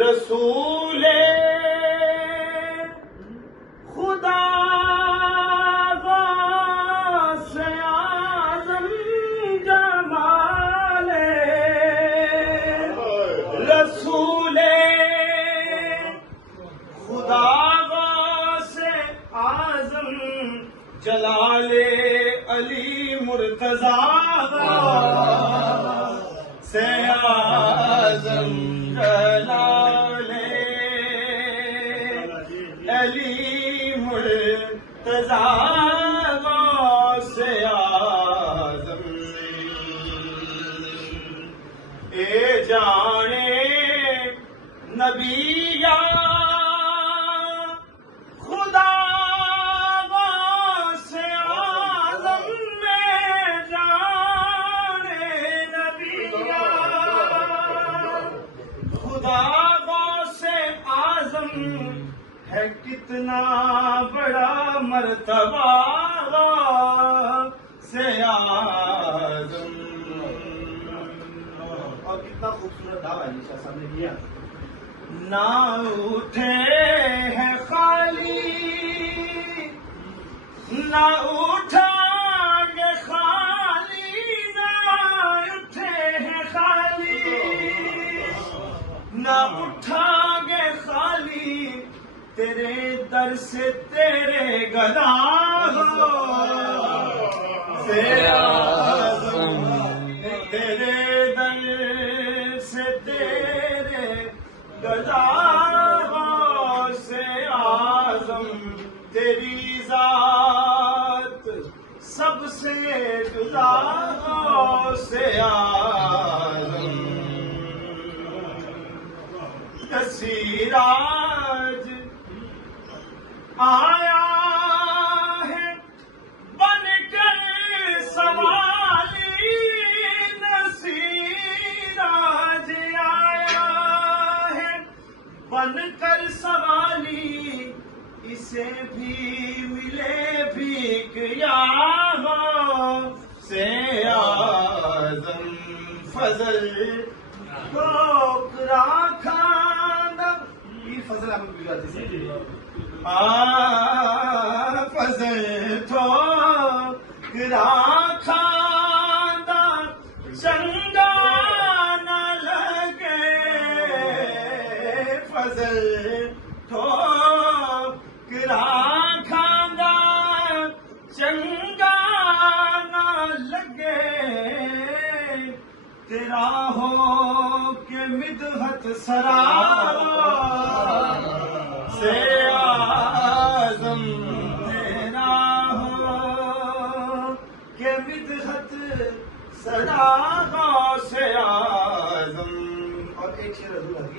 رسول خدا سے اعظم جمال رسول خدا سے اعظم جلال علی مرتضی سے اعظم جلال علی مرتضی سے اعظم اے جانے نبی یا خدا سے اعظم میں جانے نبی یا خدا سے اعظم ہے کتنا بڑا مرتبہ سے اعظم. اور کتنا خوبصورت دعویٰ ہے شاہ صاحب نے کیا. نہ اٹھے ہیں خالی نہ اٹھا گے خالی نہ اٹھے ہیں خالی نہ اٹھا گے خالی تیرے در سے تیرے گدا سے اعظم تیرے در سے تیرے گدا سے اعظم تیری ذات سب سے جدا سے اعظم سیراج آیا ہے بن کر سوالی سیراج آیا ہے بن کر سوالی اسے بھی ملے بھیک یہاں سے اعظم فضل ٹھوکرا کھانا یہ فضل آپ کو بجاتی سے فضل ٹھوکرا کھانا چنگا نہ لگے فضل ٹھوکرا کھانا چنگا نہ لگے تیرا ہو کہ مدحت سرا سے اعظم تیرا ہو کہ مدحت سرا سے اعظم. اور ایک شعر ادھورا ہے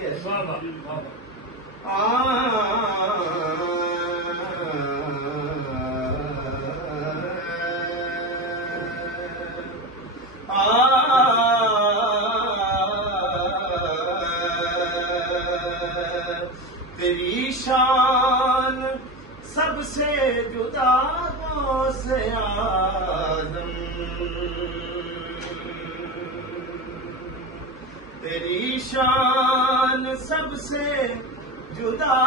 تیری شان سب سے جدا سے اعظم تیری شان سب سے جدا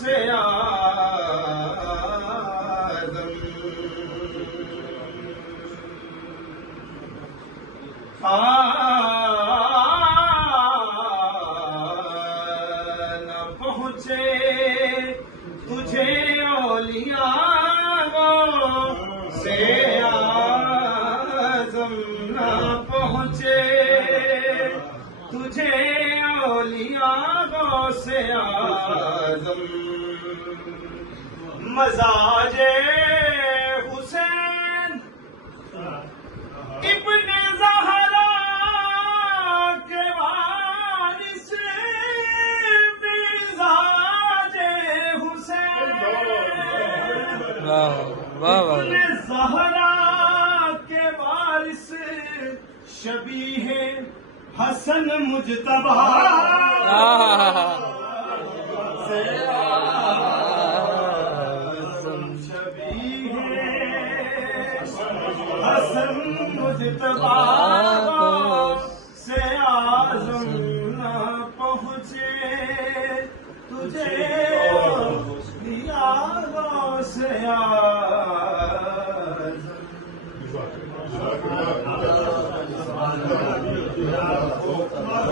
سے اعظم نہ پہنچے تجھے اولیاء سے اعظم نہ پہنچے تجھے اولیاء سے اعظم مزاج حسین ابن زہرا کے وارث مزاج حسین ابن زہرا کے وارث شبیہ حسن مجتبی سے اعظم شبیہ حسن مجتبی سے اعظم نہ پہنچ تجھے نیازوں سے آزاد